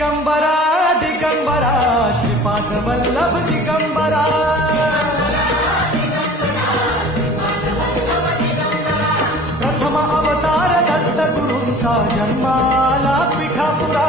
దిగంబరా దిగంబరా శ్రీపాద వల్లభ దిగంబరా प्रथम अवतार दत्त गुरुंचा जन्माला पिठापुरा